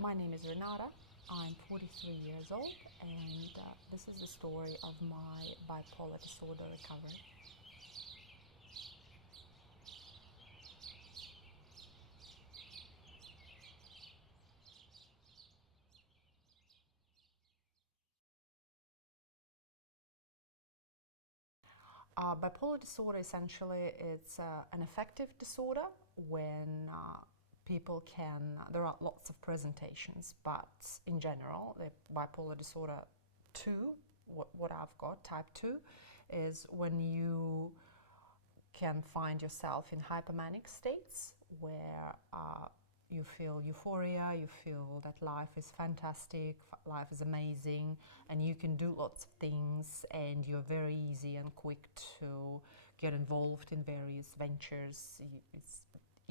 My name is Renata. I'm 43 years old, and this is the story of my bipolar disorder recovery. Bipolar disorder essentially it's an affective disorder when there are lots of presentations, but in general, the bipolar disorder 2, what I've got, type 2, is when you can find yourself in hypomanic states where you feel euphoria, you feel that life is fantastic, life is amazing, and you can do lots of things, and you're very easy and quick to get involved in various ventures. It's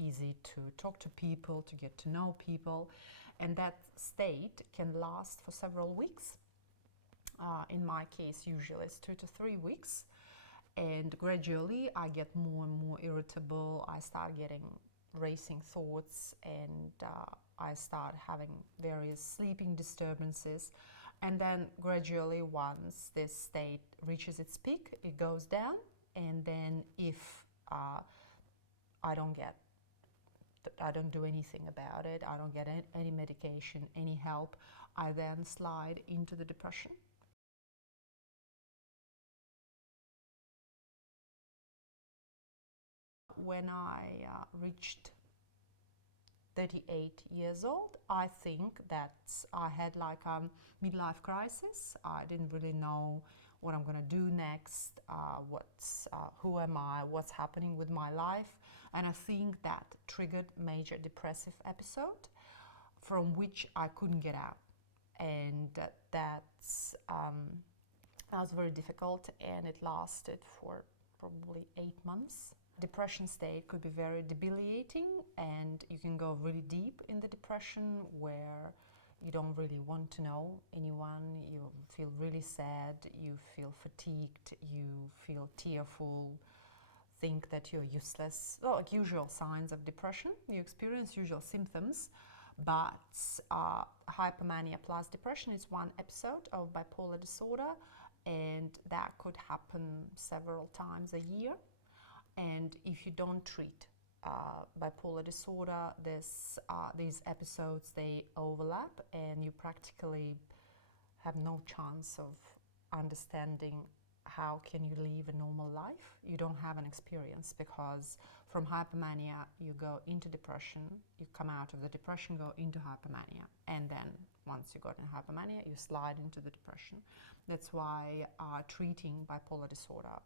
easy to talk to people, to get to know people, and that state can last for several weeks. In my case, usually it's 2 to 3 weeks. And gradually I get more and more irritable. I start getting racing thoughts, and I start having various sleeping disturbances. And then gradually, once this state reaches its peak, it goes down. And then if I don't do anything about it, I don't get any medication, any help, I then slide into the depression. When I reached 38 years old, I think that I had like a midlife crisis. I didn't really know what I'm going to do next, who am I, what's happening with my life. And I think that triggered major depressive episode from which I couldn't get out. And that was very difficult, and it lasted for probably 8 months. Depression state could be very debilitating, and you can go really deep in the depression where you don't really want to know anyone, you feel really sad, you feel fatigued, you feel tearful, think that you're useless, like usual signs of depression. You experience usual symptoms, but hypomania plus depression is one episode of bipolar disorder, and that could happen several times a year. And if you don't treat bipolar disorder, these episodes, they overlap, and you practically have no chance of understanding how can you live a normal life. You don't have an experience, because from hypomania you go into depression, you come out of the depression, go into hypomania, and then once you got in hypomania, you slide into the depression. That's why treating bipolar disorder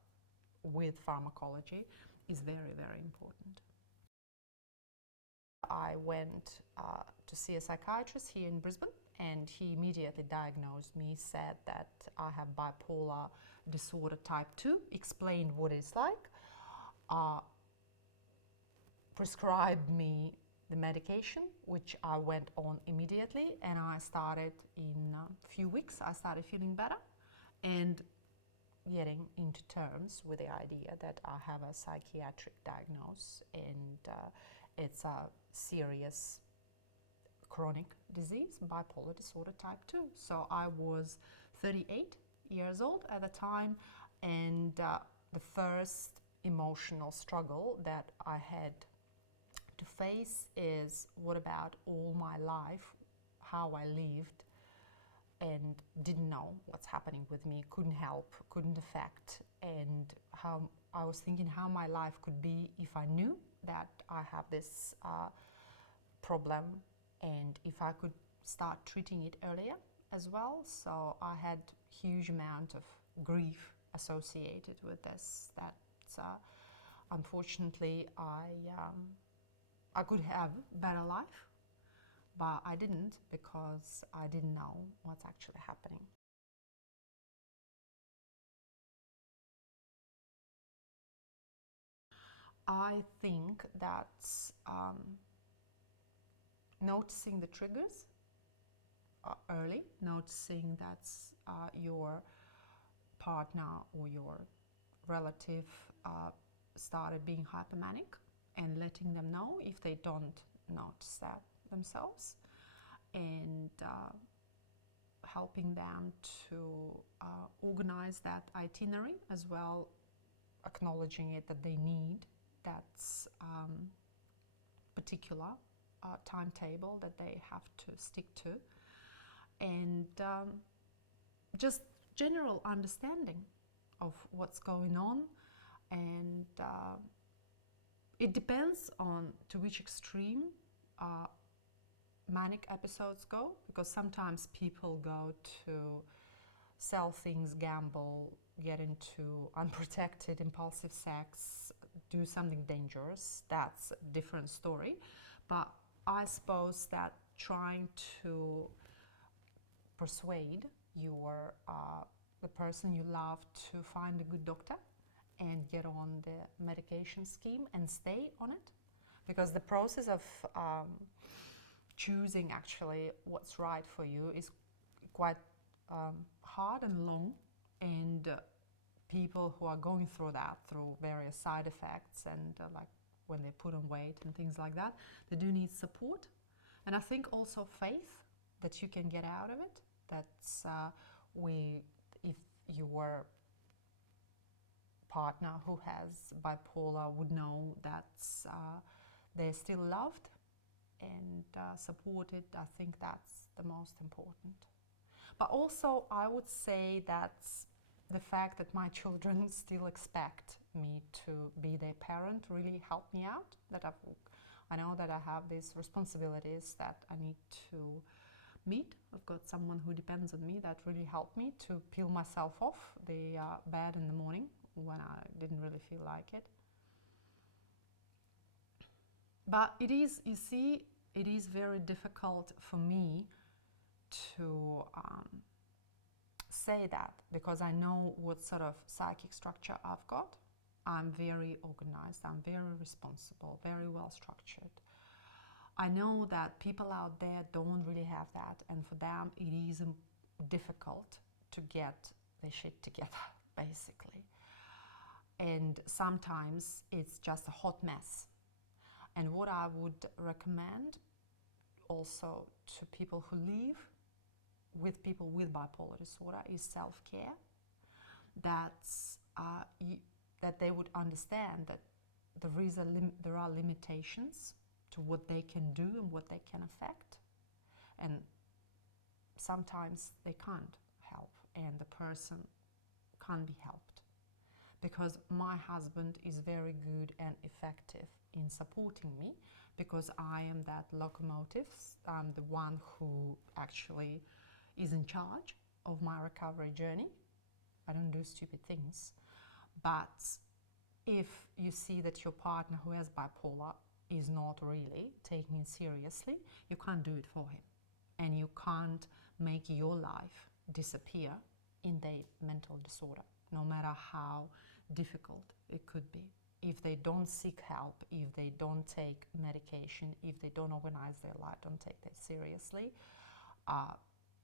with pharmacology is very, very important. I went to see a psychiatrist here in Brisbane, and he immediately diagnosed me, said that I have bipolar disorder type 2, explained what it's like, prescribed me the medication, which I went on immediately, and I started in a few weeks, I started feeling better and getting into terms with the idea that I have a psychiatric diagnosis, and it's a serious chronic disease, bipolar disorder type 2. So I was 38 years old at the time, and the first emotional struggle that I had to face is, what about all my life, how I lived and didn't know what's happening with me, couldn't help, couldn't affect, and how I was thinking how my life could be if I knew that I have this problem, and if I could start treating it earlier as well. So I had huge amount of grief associated with this, that unfortunately I could have a better life, but I didn't, because I didn't know what's actually happening. I think that's noticing the triggers early, noticing that your partner or your relative started being hypomanic, and letting them know if they don't notice that themselves. and helping them to organize that itinerary as well, acknowledging it that they need that particular timetable that they have to stick to, and just general understanding of what's going on. And it depends on to which extreme manic episodes go, because sometimes people go to sell things, gamble, get into unprotected impulsive sex, do something dangerous. That's a different story. But I suppose that trying to persuade your the person you love to find a good doctor and get on the medication scheme and stay on it, because the process of choosing actually what's right for you is quite hard and long, and people who are going through that, through various side effects and like when they put on weight and things like that, they do need support. And I think also faith that you can get out of it. That's if your partner who has bipolar would know that they're still loved and supported. I think that's the most important. But also I would say that the fact that my children still expect me to be their parent really helped me out. That I know that I have these responsibilities that I need to meet. I've got someone who depends on me. That really helped me to peel myself off the bed in the morning when I didn't really feel like it. But it is, you see, it is very difficult for me to say that, because I know what sort of psychic structure I've got. I'm very organized, I'm very responsible, very well structured. I know that people out there don't really have that, and for them it is difficult to get their shit together, basically. And sometimes it's just a hot mess. And what I would recommend also to people who live with people with bipolar disorder is self-care. That they would understand that there are limitations to what they can do and what they can affect, and sometimes they can't help and the person can't be helped, because my husband is very good and effective in supporting me, because I am that locomotive. I'm the one who actually is in charge of my recovery journey. I don't do stupid things. But if you see that your partner who has bipolar is not really taking it seriously, you can't do it for him. And you can't make your life disappear in their mental disorder, no matter how difficult it could be. If they don't seek help, if they don't take medication, if they don't organize their life, don't take that seriously,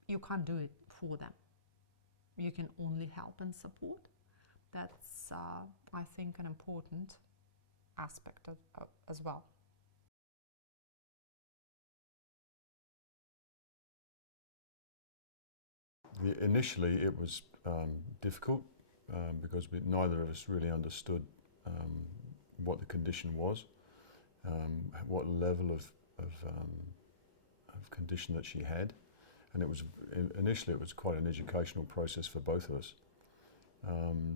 you can't do it for them. You can only help and support. That's, I think, an important aspect as well. Initially, it was difficult because neither of us really understood what the condition was, what level of condition that she had, and initially it was quite an educational process for both of us.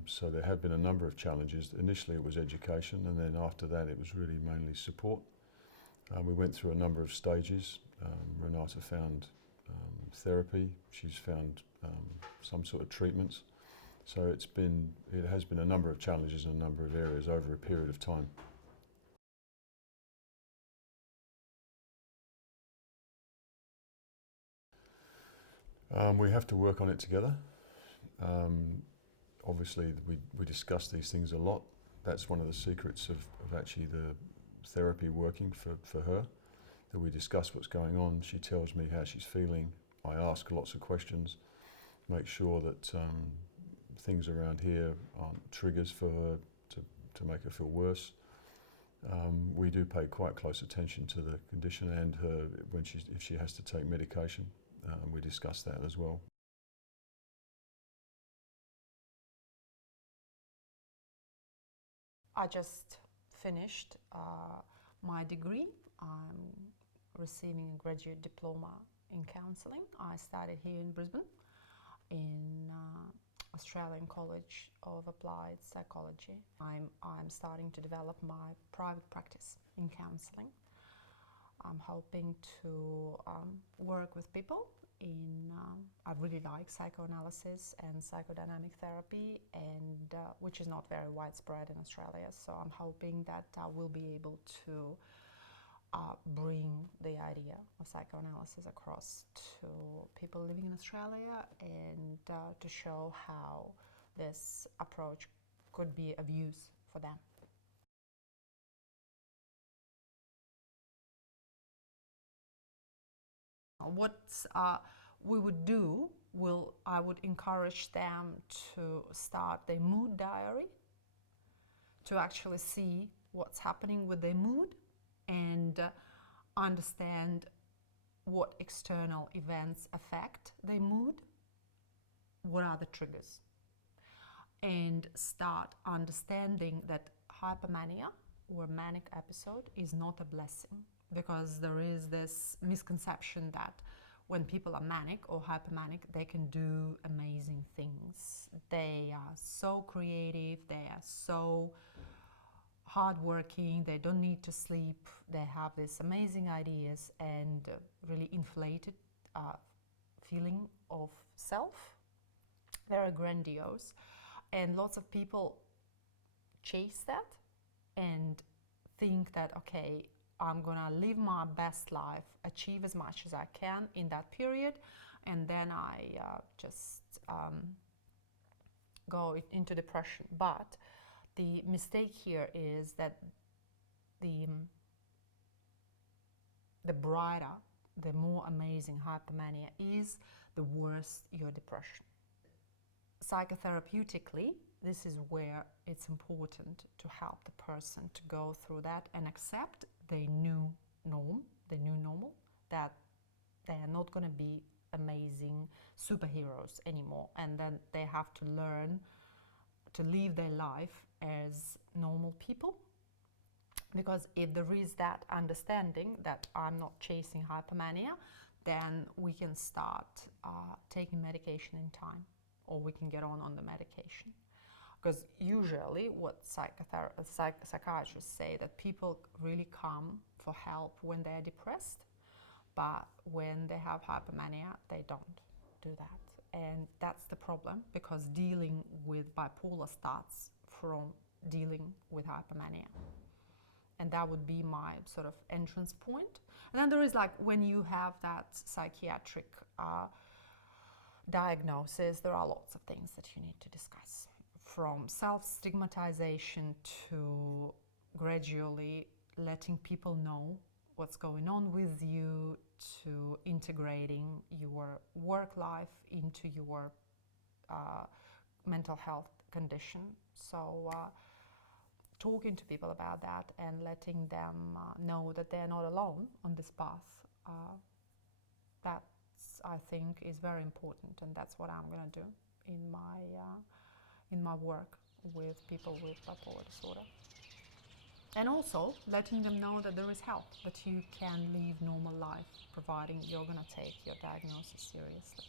So there have been a number of challenges. Initially it was education, and then after that it was really mainly support. We went through a number of stages. Renata found therapy. She's found some sort of treatments. So it has been a number of challenges in a number of areas over a period of time. We have to work on it together. Obviously, we discuss these things a lot. That's one of the secrets of actually the therapy working for her, that we discuss what's going on. She tells me how she's feeling. I ask lots of questions, make sure that things around here aren't triggers for her to make her feel worse. We do pay quite close attention to the condition and her if she has to take medication. We discuss that as well. I just finished my degree. I'm receiving a graduate diploma in counselling. I started here in Brisbane in Australian College of Applied Psychology. I'm starting to develop my private practice in counselling. I'm hoping to work with people in, I really like psychoanalysis and psychodynamic therapy, and which is not very widespread in Australia. So I'm hoping that I will be able to bring the idea of psychoanalysis across to people living in Australia, and to show how this approach could be of use for them. What we would do, I would encourage them to start their mood diary, to actually see what's happening with their mood and understand what external events affect their mood, what are the triggers, and start understanding that hypomania or manic episode is not a blessing, because there is this misconception that when people are manic or hypomanic, they can do amazing things. They are so creative, they are so hardworking, they don't need to sleep, they have these amazing ideas and really inflated feeling of self, very grandiose. And lots of people chase that and think that, okay, I'm gonna live my best life, achieve as much as I can in that period, and then I just go into depression. But the mistake here is that the brighter, the more amazing hypomania is, the worse your depression. Psychotherapeutically, this is where it's important to help the person to go through that and accept the new norm, the new normal, that they are not going to be amazing superheroes anymore, and then they have to learn to live their life as normal people. Because if there is that understanding that I'm not chasing hypomania, then we can start taking medication in time, or we can get on the medication. Because usually what psychiatrists say, that people really come for help when they're depressed, but when they have hypomania, they don't do that. And that's the problem, because dealing with bipolar starts from dealing with hypomania. And that would be my sort of entrance point. And then there is, like, when you have that psychiatric diagnosis, there are lots of things that you need to discuss, from self-stigmatization to gradually letting people know what's going on with you, to integrating your work life into your mental health condition. So talking to people about that and letting them know that they're not alone on this path, that's, I think, is very important, and that's what I'm going to do in my work with people with bipolar disorder. And also letting them know that there is help, that you can live normal life, providing you're going to take your diagnosis seriously.